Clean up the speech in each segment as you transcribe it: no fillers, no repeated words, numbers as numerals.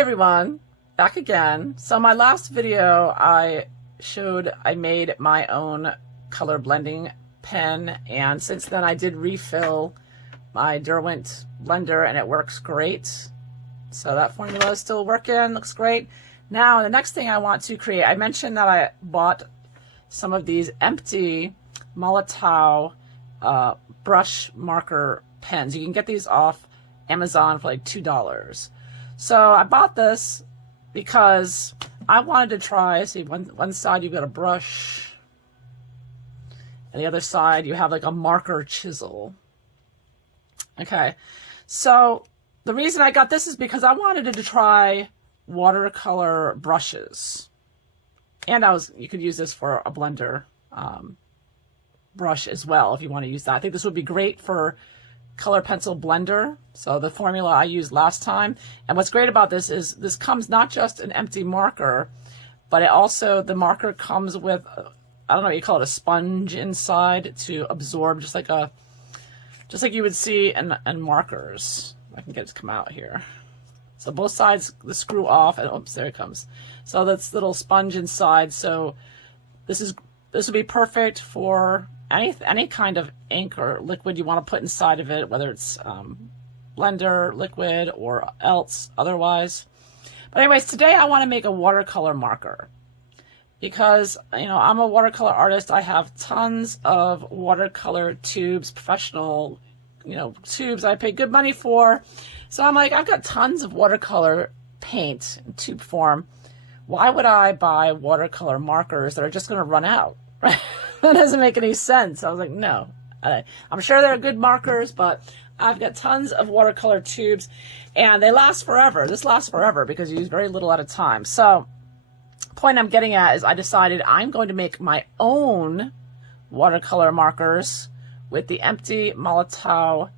everyone, back again. So my last video I made my own color blending pen, and since then I did refill my Derwent blender and it works great. So that formula is still working, looks great. Now the next thing I want to create, I mentioned that I bought some of these empty Molotow brush marker pens. You can get these off Amazon for like $2. So I bought this because I wanted to try, see, one side you've got a brush, and the other side you have like a marker chisel. Okay, so the reason I got this is because I wanted to try watercolor brushes. And you could use this for a blender brush as well if you want to use that. I think this would be great for color pencil blender. So the formula I used last time. And what's great about this is this comes not just an empty marker, but it also, the marker comes with, I don't know what you call it, a sponge inside to absorb, just like you would see in markers. I can get it to come out here. So both sides, the screw off, and oops, there it comes. So that's little sponge inside. So this would be perfect for any kind of ink or liquid you want to put inside of it, whether it's blender, liquid, or else otherwise. But anyways, today I want to make a watercolor marker because, you know, I'm a watercolor artist. I have tons of watercolor tubes, professional, you know, tubes I pay good money for. So I'm like, I've got tons of watercolor paint in tube form. Why would I buy watercolor markers that are just going to run out? Right? That doesn't make any sense. I was like, no. I'm sure they're good markers, but I've got tons of watercolor tubes, and they last forever. This lasts forever because you use very little at a time. So the point I'm getting at is I decided I'm going to make my own watercolor markers with the empty Molotow.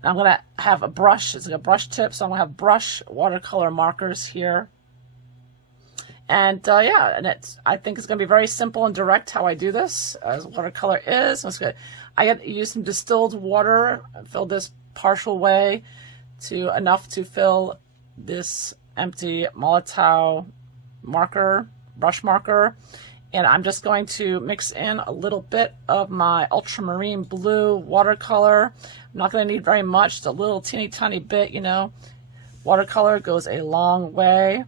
And I'm going to have a brush. It's like a brush tip, so I'm going to have brush watercolor markers here. And yeah, and I think it's going to be very simple and direct how I do this, as watercolor is. That's good. I use some distilled water, filled this partial way to enough to fill this empty Molotow marker, brush marker. And I'm just going to mix in a little bit of my ultramarine blue watercolor. I'm not going to need very much, just a little teeny tiny bit, you know. Watercolor goes a long way.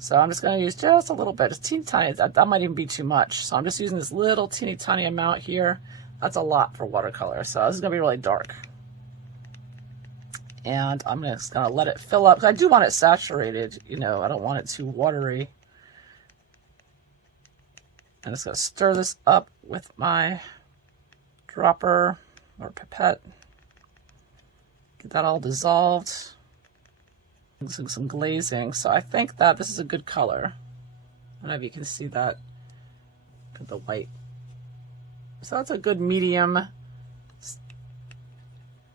So I'm just going to use just a little bit, just teeny tiny. That might even be too much. So I'm just using this little teeny tiny amount here. That's a lot for watercolor. So this is going to be really dark. And I'm just going to let it fill up, because I do want it saturated, you know. I don't want it too watery. I'm just going to stir this up with my dropper or pipette. Get that all dissolved. Some glazing. So I think that this is a good color. I don't know if you can see that. Look at the white. So that's a good medium.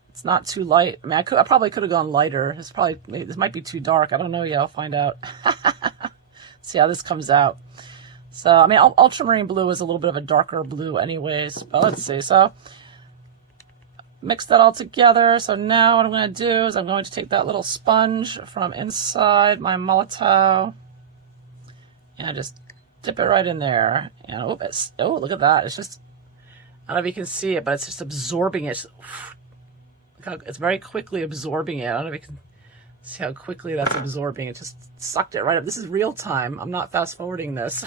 It's not too light. I mean, I probably could have gone lighter. This might be too dark. I don't know yet. I'll find out. See how this comes out. So, I mean, ultramarine blue is a little bit of a darker blue anyways, but let's see. So, mix that all together. So now what I'm going to do is I'm going to take that little sponge from inside my Molotow and just dip it right in there. And oh, look at that. It's just, I don't know if you can see it, but it's just absorbing it. It's very quickly absorbing it. I don't know if you can see how quickly that's absorbing. It just sucked it right up. This is real time. I'm not fast forwarding this.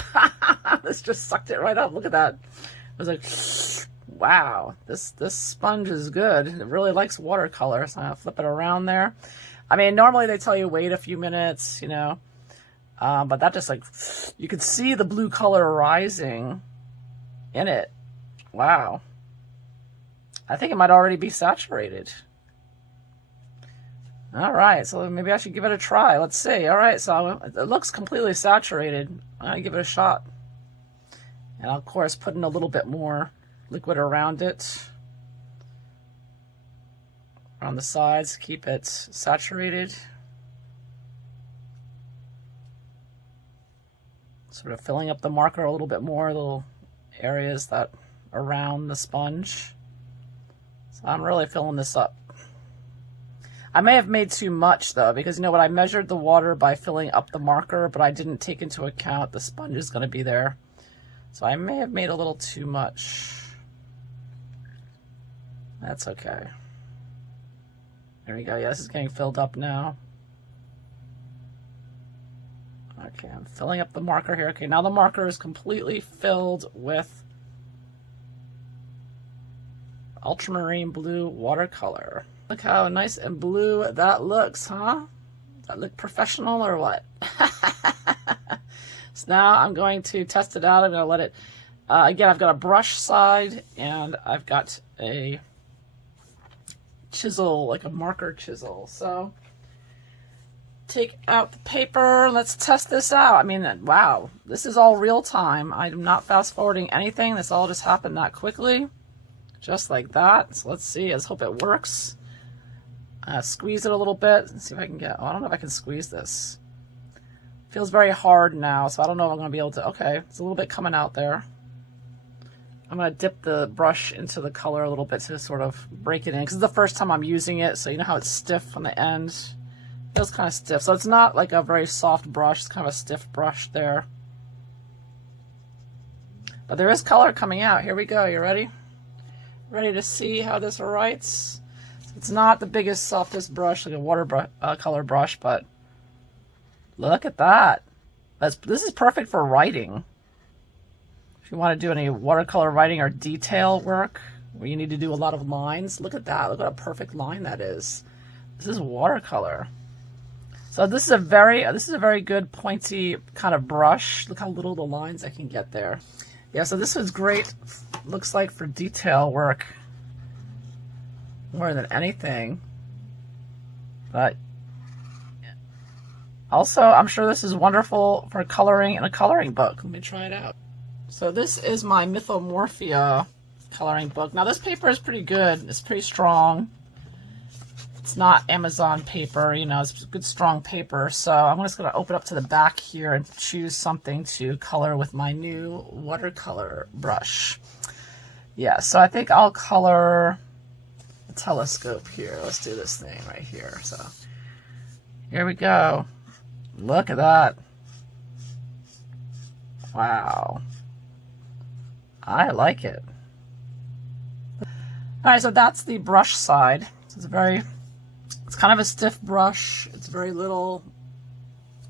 This just sucked it right up. Look at that. It was like, wow, this sponge is good. It really likes watercolor. So I'm going to flip it around there. I mean, normally they tell you wait a few minutes, you know. But that just like, you could see the blue color rising in it. Wow. I think it might already be saturated. All right, so maybe I should give it a try. Let's see. All right, so it looks completely saturated. I'm going to give it a shot. And I'll, of course, put in a little bit more liquid around it. Around the sides, keep it saturated. Sort of filling up the marker a little bit more, little areas that around the sponge. So I'm really filling this up. I may have made too much though, because you know what, I measured the water by filling up the marker, but I didn't take into account the sponge is going to be there. So I may have made a little too much. That's okay. There we go. Yeah, this is getting filled up now. Okay, I'm filling up the marker here. Okay, now the marker is completely filled with ultramarine blue watercolor. Look how nice and blue that looks, huh? Does that look professional or what? So now I'm going to test it out. I'm going to let it, again, I've got a brush side and I've got a chisel, like a marker chisel. So take out the paper. Let's test this out. I mean, wow, this is all real time. I'm not fast forwarding anything. This all just happened that quickly, just like that. So let's see. Let's hope it works. Squeeze it a little bit and see if I can get, oh, I don't know if I can squeeze this. Feels very hard now, so I don't know if I'm going to be able to, okay, it's a little bit coming out there. I'm going to dip the brush into the color a little bit to sort of break it in, because it's the first time I'm using it, so you know how it's stiff on the end? It feels kind of stiff, so it's not like a very soft brush, it's kind of a stiff brush there. But there is color coming out. Here we go. You ready? Ready to see how this writes? It's not the biggest, softest brush, like a watercolor brush, but look at that. This is perfect for writing. If you want to do any watercolor writing or detail work where you need to do a lot of lines, look at that. Look what a perfect line that is. This is watercolor. So this is a very good pointy kind of brush. Look how little the lines I can get there. Yeah, so this was great. Looks like for detail work more than anything. But also, I'm sure this is wonderful for coloring in a coloring book. Let me try it out. So this is my Mythomorphia coloring book. Now this paper is pretty good. It's pretty strong. It's not Amazon paper, you know, it's good strong paper. So I'm just going to open up to the back here and choose something to color with my new watercolor brush. Yeah, so I think I'll color a telescope here. Let's do this thing right here. So here we go. Look at that. Wow. I like it. All right, so that's the brush side. So it's kind of a stiff brush. It's very little.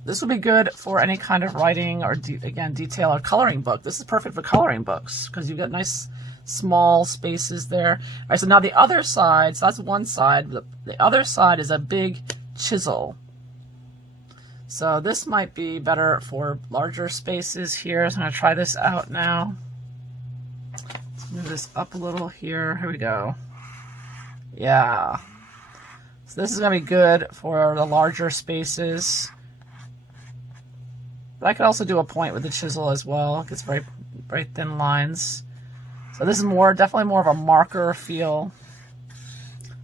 This would be good for any kind of writing or, again, detail or coloring book. This is perfect for coloring books because you've got nice small spaces there. All right, so now the other side, so that's one side. The other side is a big chisel. So this might be better for larger spaces here. So I'm going to try this out now. Let's move this up a little here. Here we go. Yeah. So this is going to be good for the larger spaces. But I could also do a point with the chisel as well. It gets very, very thin lines. So this is definitely more of a marker feel.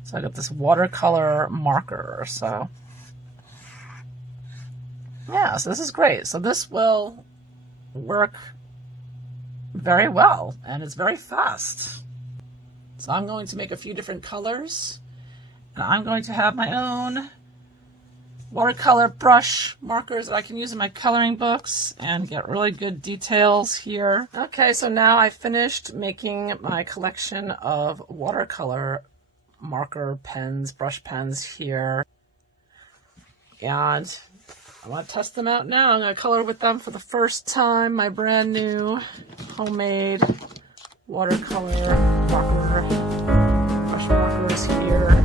So I got this watercolor marker. So yeah, so this is great. So this will work very well, and it's very fast. So I'm going to make a few different colors, and I'm going to have my own watercolor brush markers that I can use in my coloring books and get really good details here. Okay, so now I finished making my collection of watercolor marker pens, brush pens here. And I want to test them out now. I'm going to color with them for the first time. My brand new homemade watercolor marker brush markers here.